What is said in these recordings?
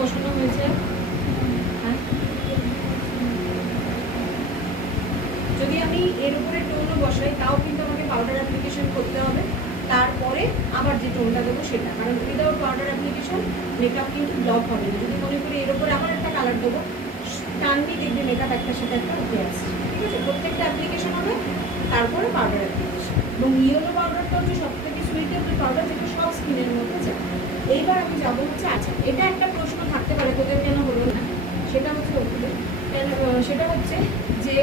বসানো হয়েছে? হ্যাঁ, যদি আমি এর উপরে টোনও বসাই তাও কিন্তু আমাকে পাউডার অ্যাপ্লিকেশন করতে হবে, তারপরে আবার যে টোনটা দেবো সেটা, কারণ উইদাউট পাউডার অ্যাপ্লিকেশন মেকআপ কিন্তু ব্লক হবে না। যদি মনে করি এর উপরে আবার একটা কালার দেবো, টানবি দেখবি মেকআপ একটার সাথে একটা উঠে আসছে। ঠিক আছে, প্রত্যেকটা অ্যাপ্লিকেশন হবে, তারপরে পাউডার অ্যাপ্লিকেশন। এবং ইয়েলো পাউডারটা হচ্ছে সব থেকে সুইটেবল পাউডার, যেটা সব স্কিনের মধ্যে যায়। এইবার আমি যাবো হচ্ছে, আচ্ছা এটা একটা প্রশ্ন থাকতে পারে তোদের কেন হলো না, সেটা হচ্ছে সেটা হচ্ছে যে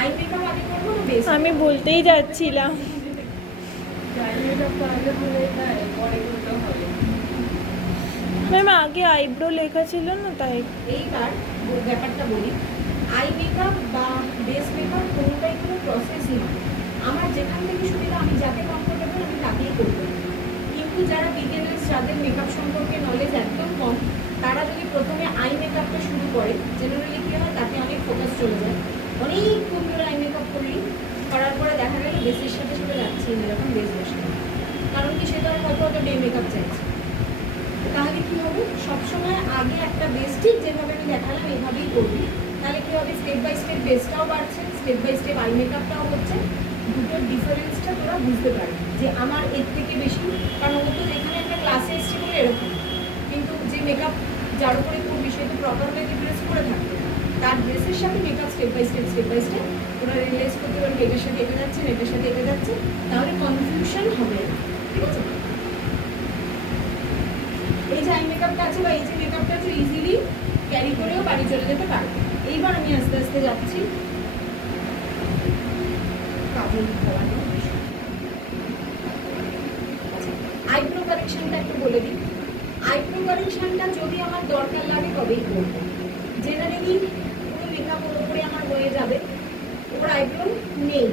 আই মেকআপ আগে করবো না বেস? আমি বলতেই যাচ্ছিলাম। ম্যাম আগে আইব্রো লেখা ছিল না তাই। এইবার ব্যাপারটা বলি, আই মেকআপ বা বেস মেকআপ কোনোটাই কোনো প্রসেসই নয়। আমার যেখান থেকে সুবিধা, আমি যাকে কমফোর্টেবল আমি তাকেই করবো। কিন্তু যারা বিগিনার্স, যাদের মেকআপ সম্পর্কে নলেজ একদম কম, তারা যদি প্রথমে আই মেকআপটা শুরু করে, জেনারেলি কী হয়, তাকে অনেক ফোকাস চলে যায়। অনেকক্ষণ ধরে আই মেকআপ করলি, করার পরে দেখা গেল বেসের সাথে সাথে যাচ্ছে এরকম বেস বসে, কারণ কি সেটা হয়তো অত ডে মেকআপ চাইছে। তাহলে কী হবে, সবসময় আগে একটা বেস ঠিক যেভাবে আমি দেখালাম এইভাবেই করবি। তাহলে কী হবে, স্টেপ বাই স্টেপ বেসটাও বাড়ছে, স্টেপ বাই স্টেপ আই মেকআপটাও হচ্ছে। দুটোর ডিফারেন্সটা তোরা বুঝতে পারবি যে আমার এর থেকে বেশি, কারণ ও তো এখানে একটা ক্লাসে এসছে বলে এরকম, কিন্তু যে মেকআপ যার উপরে করবি সে তো প্রপার ওয়েতে ড্রেস করে থাকবে, তার ড্রেসের সাথে মেকআপ স্টেপ বাই স্টেপ তোরা রিয়েলাইজ করতে পারবি এটার সাথে এটা যাচ্ছে, এটার সাথে এটা যাচ্ছে, তাহলে কনফিউশন হবে না। ঠিক আছে, এই যে আই মেকআপটা আছে বা এই যে মেকআপটা আছে ইজিলি ক্যারি করেও বাড়ি চলে যেতে পারবে। এইবার আমি আস্তে আস্তে যাচ্ছি কাজল পরানো। আইব্রো কারেকশনটা একটু বলে দিই। আইব্রো কারেকশনটা যদি আমার দরকার লাগে তবেই করবো। জেনারেলি পুরো মেকআপ ওর উপরে আমার হয়ে যাবে, ওর আইব্রো নেই,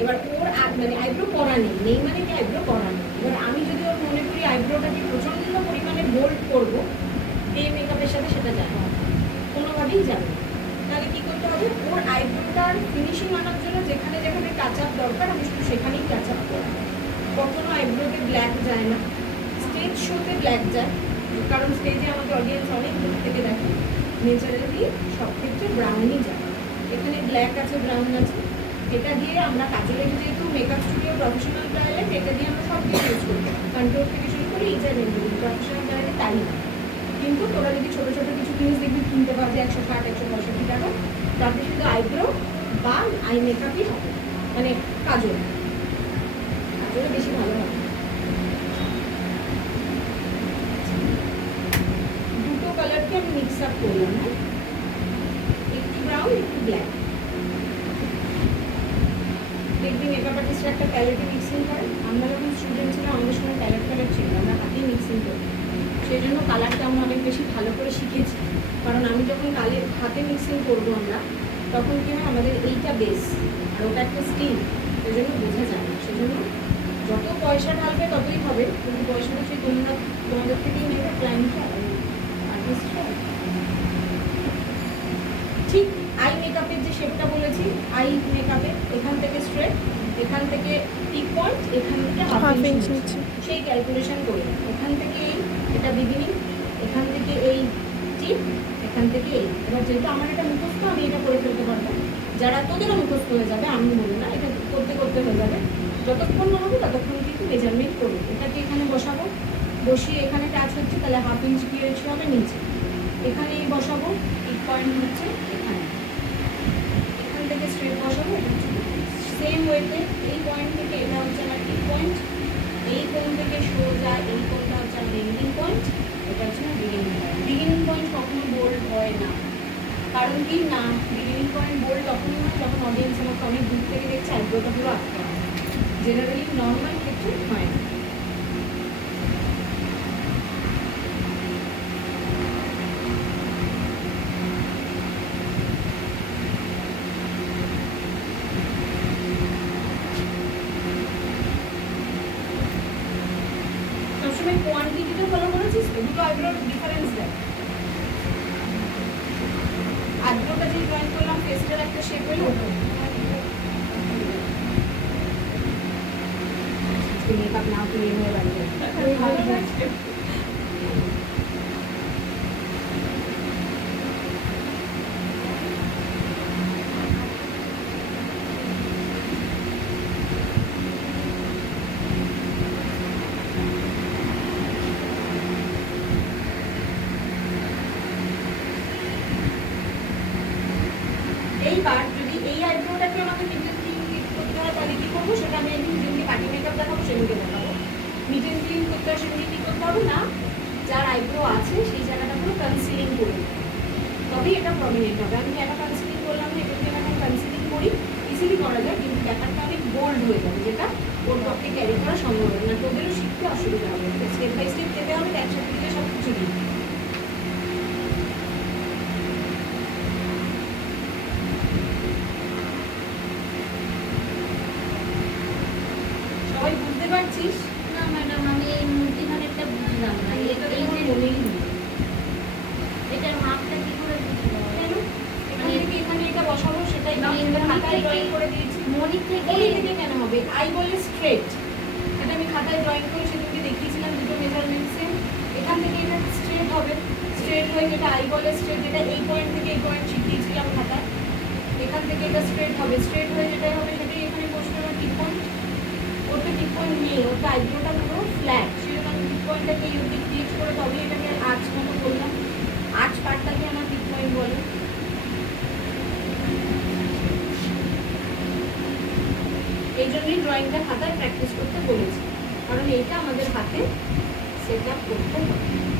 এবার ওর মানে আইব্রো করা নেই মানে কি আইব্রো করা নেই। এবার আমি যদি ওর মনে করি আইব্রোটাকে প্রচণ্ড পরিমাণে বোল্ড করবো ডে মেকআপের সাথে, সেটা যাবে না, কোনোভাবেই যাবে না। তাহলে কী করতে হবে, ওর আইব্রোটার ফিনিশিং আনার জন্য যেখানে যেখানে টাচ আপ দরকার আমি শুধু সেখানেই টাচ আপ করবো। কখনো আইব্রোতে ব্ল্যাক যায় না, স্টেজ শোতে ব্ল্যাক যায়, কারণ স্টেজে আমাদের অডিয়েন্স অনেক দূর থেকে দেখে, নেচারালি সব ক্ষেত্রে ব্রাউনই যায়। এখানে ব্ল্যাক আছে, ব্রাউন আছে, এটা দিয়ে আমরা কাজলের যেহেতু মেকআপ স্টুডিও প্রফেশনাল প্যালেট, এটা দিয়ে আমরা সব কিছু ইউজ করবো, কন্ট্রোল থেকে শুরু করে এই জায়গায় প্রফেশনাল প্যালেটে তাই না। কিন্তু তোরা যদি ছোটো ছোটো কিছু জিনিস দেখবি কিনতে পারবে 160-165 টাকা, তাতে শুধু আইব্রো বা আই মেকআপই হবে, মানে কাজল কাজলে বেশি ভালো হবে। দুটো কালারকে আমি মিক্স আপ করলাম, হ্যাঁ, একটু ব্রাউন একটু ব্ল্যাক। দেখবি মেকআপ আর্টিস্টরা একটা প্যালেটে মিক্সিং করে, আমরা যখন স্টুডেন্ট ছিলাম আমাদের সময় প্যালেট ছিল, আমরা হাতেই মিক্সিং করি, সেই জন্য কালারটা আমরা অনেক বেশি ভালো করে শিখেছি। কারণ আমি যখন হাতে মিক্সিং করবো আমরা, তখন কী হয়, আমাদের এইটা বেস আর ওটা একটা স্টিল, সেই জন্য বোঝা যায় না। সেই জন্য যত পয়সা ঢালবে ততই হবে, কিন্তু পয়সাটা সেই তোমাদের থেকেই নেবে, ক্লায়েন্টরা আর্টিস্টরা। ঠিক আই মেকআপের যে শেপটা বলেছি, আই মেকআপের এখান থেকে স্ট্রেট, এখান থেকে টিপ পয়েন্ট, এখান থেকে হাফ ইঞ্চ নিচ্ছে, সেই ক্যালকুলেশন করে এখান থেকে এটা বিগিনিং, এখান থেকে এই টিপ, এখান থেকে এই। এবার যেহেতু আমার এটা মুখস্থ, আমি এটা করে ফেলতে পারবো, যারা তোদেরও মুখস্থ হয়ে যাবে, আমি বলবো না, এটা করতে করতে হয়ে যাবে। যতক্ষণ না হবে ততক্ষণ কিন্তু মেজারমেন্ট করবো। এটাকে এখানে বসাবো, বসিয়ে এখানে টাচ হচ্ছে, তাহলে হাফ ইঞ্চ পিএইচ হবে নিচে, এখানে বসাবো, টিপ পয়েন্ট হচ্ছে এখানে, এখান থেকে স্ট্রেট বসাবো, সেম ওয়েতে এই পয়েন্ট থেকে এটা হচ্ছে আমার টিপ পয়েন্ট, এই কোণ থেকে সোজা এই কোণটা হচ্ছে আমার এন্ডিং পয়েন্ট, এটা হচ্ছে আমার বিগিনিং পয়েন্ট। বিগিনিং পয়েন্ট কখনো বোল্ড হয় না, কারণ কি না, বিগিনিং পয়েন্ট বোল্ড তখনই হয় যখন অডিয়েন্স আমাকে অনেক দূর থেকে দেখছে, আইব্রোটা পুরো আটকে হয়, জেনারেলি নর্মাল ক্ষেত্রে হয় না। সবসময় কোয়ান্টিটিটা ফলো করেছিস তো, দুটো আইব্রোর ডিফারেন্স দেয়। আইব্রোটা যে ড্রয়িং করলাম ফেসটার একটা শেপ হলো, মেকআপ না তুলে নিয়ে বাড়ি হবে না, যার আইব্রো আছে সেই জায়গাটা পুরো কনসিলিং করে দেবো। তবেই এটা প্রমিনেন্ট হবে। আমি কেন কনসিলিং করলাম না, এটাকে আমি কনসিলিং করি, ইজিলি করা যায়, কিন্তু ব্যাপারটা অনেক বোল্ড হয়ে যাবে, যেটা ওর পক্ষে ক্যারি করা সম্ভব হবে না, তোদেরও শিখতে অসুবিধা হবে। স্টেপ বাই স্টেপ যেতে হবে, একসাথে থেকে সব কিছু দিই। সবাই বুঝতে পারছিস? না ম্যাডাম, আমি এই মূর্তিখানেরটা বুঝলাম না। এটা এই তোমার যে মনেই নেই। এটার মাপটা কি করে বুঝবো? কেন? এখান থেকে এখানে এটা বসাবো, সেটাই না, আমি মণি খাতায় থেকে- ড্রয়িং করে দিয়েছি। মণি থেকে মণি থেকে কেন হবে? আই বলে স্ট্রেট, এটা আমি খাতায় ড্রয়িং করে সেদিনকে দেখিয়েছিলাম, দুটো মেজারমেন্ট সেম। এখান থেকে এটা স্ট্রেট হবে, স্ট্রেট হয়ে যেটা আই বলে স্ট্রেট, যেটা এই পয়েন্ট থেকে এই পয়েন্ট শিখিয়েছিলাম খাতায়, এখান থেকে এটা স্ট্রেট হবে, স্ট্রেট হয়ে যেটাই হবে সেটাই এখানে বসবে আমার টিক পয়েন্ট। ওর তো টিক পয়েন্ট নেই, ওর তো আইব্রোটা পুরো ফ্ল্যাট, সেজন্য আমি টিক পয়েন্টটাকে এই অবধি ক্রিয়েট করে তবেই এটাকে আর্চ মতো করলাম। আর্চ পার্টটাকে আমার টিক পয়েন্ট বলে। এই জন্যই ড্রয়িংটা খাতায় প্র্যাকটিস করতে বলেছি, কারণ এইটা আমাদের হাতে সেট আপ করতে হবে।